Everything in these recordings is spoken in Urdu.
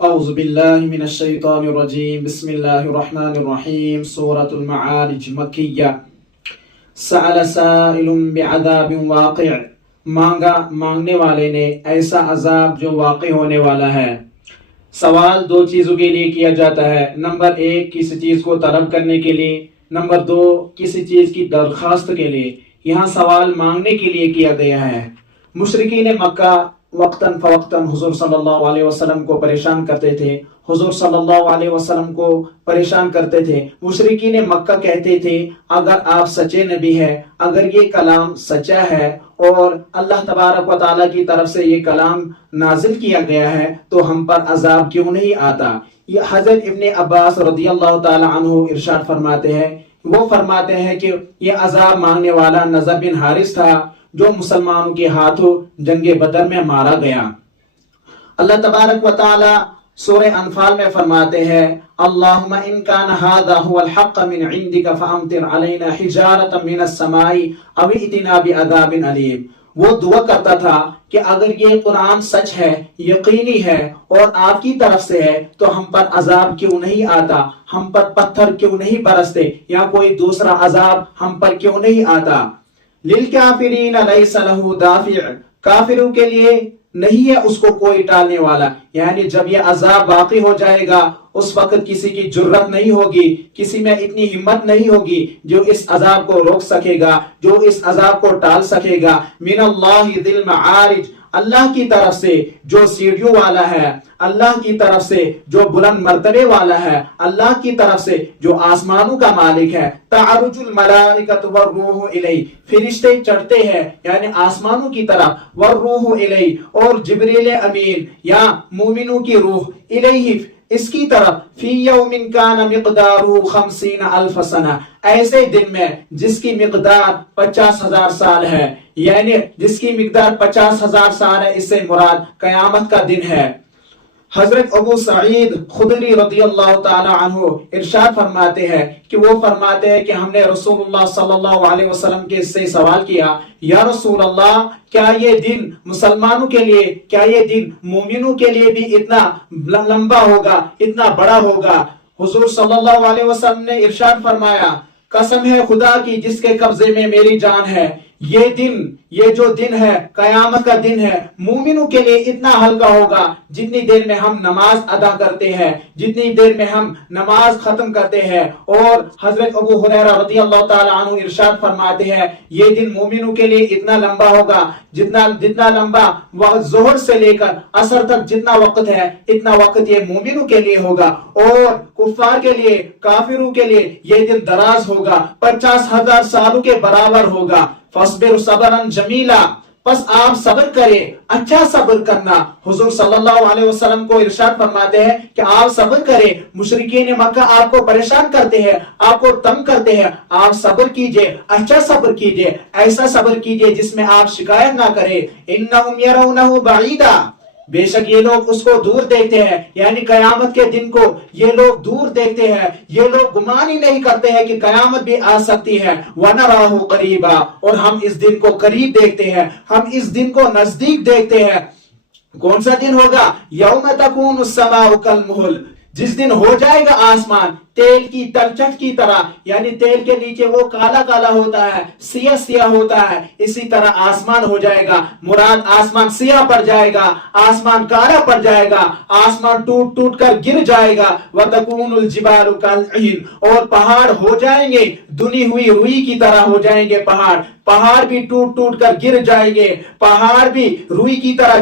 اعوذ باللہ من الشیطان الرجیم بسم اللہ الرحمن الرحیم سورۃ المعارج مکیہ سأل سائل بعذاب واقع، مانگنے والے نے ایسا عذاب جو واقع ہونے والا ہے۔ سوال دو چیزوں کے لیے کیا جاتا ہے، نمبر ایک کسی چیز کو طلب کرنے کے لیے، نمبر دو کسی چیز کی درخواست کے لیے۔ یہاں سوال مانگنے کے لیے کیا گیا ہے۔ مشرکین مکہ وقتاً فوقتاً حضور صلی اللہ علیہ وسلم کو پریشان کرتے تھے، حضور صلی اللہ علیہ وسلم کو پریشان کرتے تھے۔ مشرکین مکہ کہتے تھے اگر آپ سچے نبی ہیں، اگر یہ کلام سچا ہے اور اللہ تبارک و تعالیٰ کی طرف سے یہ کلام نازل کیا گیا ہے تو ہم پر عذاب کیوں نہیں آتا؟ یہ حضرت ابن عباس رضی اللہ تعالی عنہ ارشاد فرماتے ہیں، وہ فرماتے ہیں کہ یہ عذاب مانگنے والا نضر بن حارث تھا جو مسلمانوں کے ہاتھوں جنگ بدر میں مارا گیا۔ اللہ تبارک و تعالی سورہ انفال میں فرماتے ہیں اللہم ان کان ھذا ھو الحق من عندک فامطر علینا حجارۃ من السماء او ائتنا بعذاب علیم۔ وہ دعا کرتا تھا کہ اگر یہ قرآن سچ ہے، یقینی ہے اور آپ کی طرف سے ہے تو ہم پر عذاب کیوں نہیں آتا، ہم پر پتھر کیوں نہیں برستے یا کوئی دوسرا عذاب ہم پر کیوں نہیں آتا۔ للکافرین لیس لہ دافع، کافروں کے لیے نہیں ہے اس کو کوئی ٹالنے والا، یعنی جب یہ عذاب واقع ہو جائے گا اس وقت کسی کی جرت نہیں ہوگی، کسی میں اتنی ہمت نہیں ہوگی جو اس عذاب کو روک سکے گا، جو اس عذاب کو ٹال سکے گا۔ من اللہ ذی المعارج، اللہ کی طرف سے جو سیڑھیوں والا ہے، اللہ کی طرف سے جو بلند مرتبے والا ہے، اللہ کی طرف سے جو آسمانوں کا مالک ہے۔ تعرج الملائکۃ والروح الیہ، فرشتے چڑھتے ہیں یعنی آسمانوں کی طرف، والروح الیہ، اور جبریل امین یا مومنوں کی روح الیہ اس کی طرف، فی یوم کان مقدارہ 50,000 سنہ، ایسے دن میں جس کی مقدار 50,000 سال ہے، یعنی جس کی مقدار 50,000 سال ہے، اس سے مراد قیامت کا دن ہے۔ حضرت ابو سعید خدری رضی اللہ تعالی عنہ ارشاد فرماتے ہیں کہ وہ فرماتے ہیں کہ ہم نے رسول اللہ صلی اللہ علیہ وسلم کے سے سوال کیا، یا رسول اللہ کیا یہ دن مسلمانوں کے لیے، کیا یہ دن مومنوں کے لیے بھی اتنا لمبا ہوگا، اتنا بڑا ہوگا؟ حضور صلی اللہ علیہ وسلم نے ارشاد فرمایا قسم ہے خدا کی جس کے قبضے میں میری جان ہے، یہ جو دن ہے قیامت کا دن ہے، مومنوں کے لیے اتنا ہلکا ہوگا جتنی دیر میں ہم نماز ادا کرتے ہیں، جتنی دیر میں ہم نماز ختم کرتے ہیں۔ اور حضرت ابو ہریرہ رضی اللہ تعالی عنہ ارشاد فرماتے ہیں یہ دن مومنوں کے لیے اتنا لمبا ہوگا جتنا لمبا وقت ظہر سے لے کر عصر تک جتنا وقت ہے اتنا وقت یہ مومنوں کے لیے ہوگا، اور کفار کے لیے، کافروں کے لیے یہ دن دراز ہوگا، 50,000 سالوں کے برابر ہوگا۔ فاصبر صبرا جمیلا، پس آپ صبر کریں، اچھا صبر کرنا۔ حضور صلی اللہ علیہ وسلم کو ارشاد فرماتے ہیں کہ آپ صبر کریں، مشرکین مکہ آپ کو پریشان کرتے ہیں، آپ کو تنگ کرتے ہیں، آپ صبر کیجئے، اچھا صبر کیجئے، ایسا صبر کیجئے جس میں آپ شکایت نہ کریں۔ انہم یرونہ بعیدا، بے شک یہ لوگ اس کو دور دیکھتے ہیں، یعنی قیامت کے دن کو یہ لوگ دور دیکھتے ہیں، یہ لوگ گمان ہی نہیں کرتے ہیں کہ قیامت بھی آ سکتی ہے۔ وَنَرَاهُ قَرِيبًا، اور ہم اس دن کو قریب دیکھتے ہیں، ہم اس دن کو نزدیک دیکھتے ہیں۔ کون سا دن ہوگا؟ یوم تکون السماء کالمہل، جس دن ہو جائے گا آسمان تیل کی تلچھٹ کی طرح، یعنی تیل کے نیچے وہ کالا کالا ہوتا ہے، سیاہ سیاہ ہوتا ہے، اسی طرح آسمان ہو جائے گا۔ مراد آسمان سیاہ پڑ جائے گا، آسمان کالا پڑ جائے گا، آسمان ٹوٹ ٹوٹ کر گر جائے گا۔ وَتَكُونُ الْجِبَالُ كَالْعِهْنِ، اور پہاڑ ہو جائیں گے دنی ہوئی روئی کی طرح ہو جائیں گے، پہاڑ بھی ٹوٹ ٹوٹ کر گر جائیں گے، پہاڑ بھی روئی کی طرح،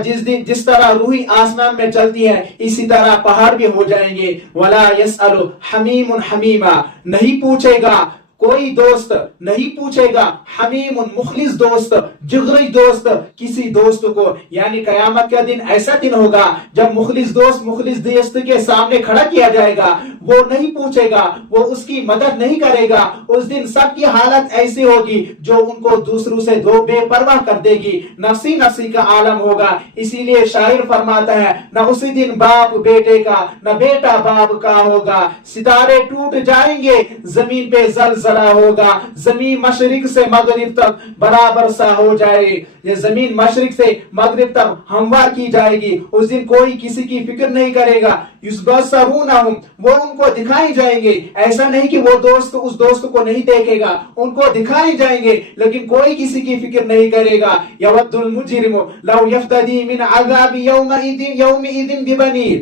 جس طرح روئی آسمان میں چلتی ہے اسی طرح پہاڑ بھی ہو جائیں گے۔ وَلَا يَسْأَلُ حَمِيمٌ حَمِيمًا، نہیں پوچھے گا کوئی دوست، نہیں پوچھے گا حمیم مخلص دوست، جگری دوست کسی دوست کو، یعنی قیامت کا دن ایسا دن ہوگا جب مخلص دوست کے سامنے کھڑا کیا جائے گا، وہ نہیں پوچھے گا، وہ اس کی مدد نہیں کرے گا۔ اس دن سب کی حالت ایسی ہوگی جو ان کو دوسروں سے دو بے پرواہ کر دے گی، نفسی نفسی کا عالم ہوگا۔ اسی لیے شاعر فرماتا ہے نہ اسی دن باپ بیٹے کا، نہ بیٹا باپ کا ہوگا، ستارے ٹوٹ جائیں گے، زمین پہ زلزلہ ہوگا، زمین مشرق سے مغرب تک برابر سا ہو جائے، یہ زمین مشرق سے مغرب تک ہموار کی جائے گی۔ اس دن کوئی کسی کی فکر نہیں کرے گا، یسبصرونہم، وہ ان کو دکھائی جائیں گے۔ ایسا نہیں کہ وہ دوست اس دوست کو نہیں دیکھے گا، ان کو دکھائی جائیں گے لیکن کوئی کسی کی فکر نہیں کرے گا۔ یود المجرم لو یفتدی من عذاب یومئذ ببنیہ،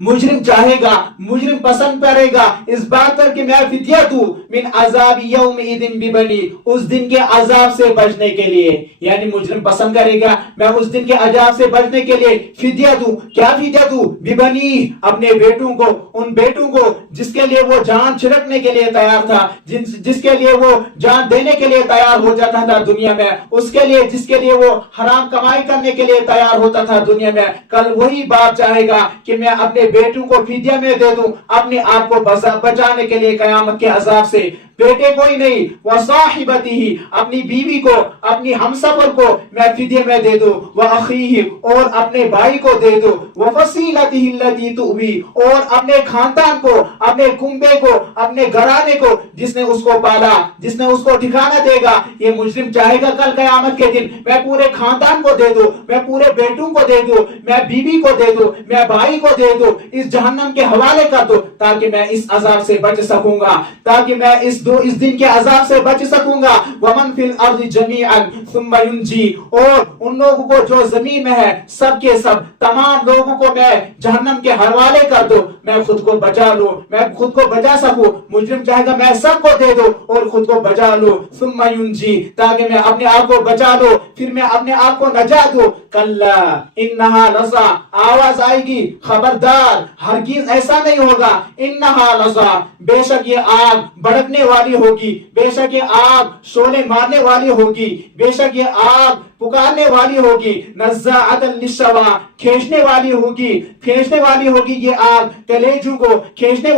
مجرم چاہے گا، مجرم پسند کرے گا اس بات پر کہ میں فدیہ دوں من عذاب یومئذ ببنی، اس دن کے عذاب سے بچنے کے لیے، یعنی مجرم پسند کرے گا میں اس دن کے عذاب سے بچنے کے لیے فدیہ دوں۔ کیا فدیہ دوں؟ ببنی، اپنے بیٹوں کو، ان بیٹوں کو جس کے لیے وہ جان چھڑکنے کے لیے تیار تھا، جس کے لیے وہ جان دینے کے لیے تیار ہو جاتا تھا دنیا میں، اس کے لیے جس کے لیے وہ حرام کمائی کرنے کے لیے تیار ہوتا تھا دنیا میں، کل وہی باپ چاہے گا کہ میں اپنے بیٹوں کو فدیہ میں دے دوں اپنے آپ کو بچانے کے لیے قیامت کے عذاب سے۔ بیٹے کوئی نہیں، وصاحبتہ، اپنی بیوی کو، اپنی ہمسفر کو میں فدیہ میں دے دوں، واخیہ، اور اپنے بھائی کو دے دوں، وفصیلتہ التی تؤوی، اور اپنے خاندان کو، اپنے کنبے کو، اپنے گھرانے کو جس نے اس کو پالا، جس نے اس کو ٹھکانہ دے گا۔ یہ مجرم چاہے گا کل قیامت کے دن میں پورے خاندان کو دے دوں، میں پورے بیٹوں کو دے دوں، میں بیوی کو دے دوں، میں بھائی کو دے دوں، اس جہنم کے حوالے کر دوں تاکہ میں اس عذاب سے بچ سکوں گا، تاکہ میں اس دن کے عذاب سے بچ سکوں گا۔ ومن فی الارض جمیعا ثم ینجی، اور ان لوگوں کو جو زمین میں ہے سب کے سب تمام لوگوں کو میں جہنم کے حوالے کر دوں، میں خود کو بچا لوں، میں خود کو بچا سکوں۔ مجرم چاہے گا میں سب کو دے دوں اور خود کو بچا لوں، ثم ینجی، تاکہ میں اپنے آپ کو بچا لوں، پھر میں اپنے آپ کو نجات دوں۔ کلا انہا لظا، آواز آئے گی خبردار، ہرگز ایسا نہیں ہوگا۔ انہا لظا، بے شک یہ آگ بھڑکنے والی ہوگی، بے شک یہ آگ شعلے مارنے والی ہوگی، بے شک یہ آگ پکارنے والی ہوگی، نزاعۃ للشوا، کھینچنے والی ہوگی، کھینچنے والی ہوگی یہ آگ کلیجوں کو، کھینچنے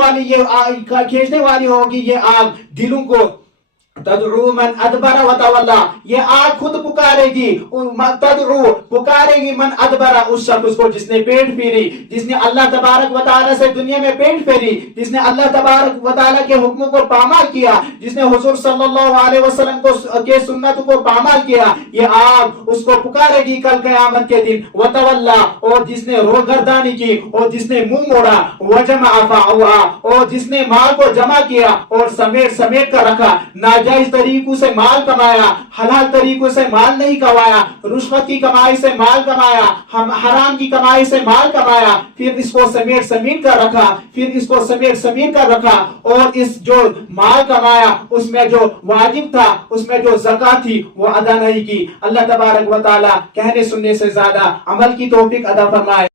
والی ہوگی یہ آگ دلوں کو۔ تدعو من ادبر وتولا، یہ آگ خود پکارے گی، تدعو پکارے گی من ادبر، اس شخص کو جس نے پیٹ پھیری، جس نے اللہ تبارک و تعالی سے دنیا میں پیٹ پھیری، جس نے اللہ تبارک و تعالی کے حکموں کو پامال کیا، جس نے حضور صلی اللہ علیہ وسلم کے سنت کو پامال کیا، یہ آگ اس کو پکارے گی کل قیامت کے دن۔ وتولا، اور جس نے روگردانی کی اور جس نے منہ موڑا، وجمع فاعوا، اور جس نے مال کو جمع کیا اور سمیٹ کر رکھا، ناجائز طریقوں سے مال کمایا، حلال طریقوں سے مال نہیں کمایا، رشوت کی کمائی سے مال کمایا، حرام کی کمائی سے مال کمایا، پھر اس کو سمیٹ کر رکھا، پھر اس کو سمیٹ کر رکھا، اور اس جو مال کمایا اس میں جو واجب تھا، اس میں جو زکوٰۃ تھی وہ ادا نہیں کی۔ اللہ تبارک و تعالی کہنے سننے سے زیادہ عمل کی توفیق عطا فرمائے۔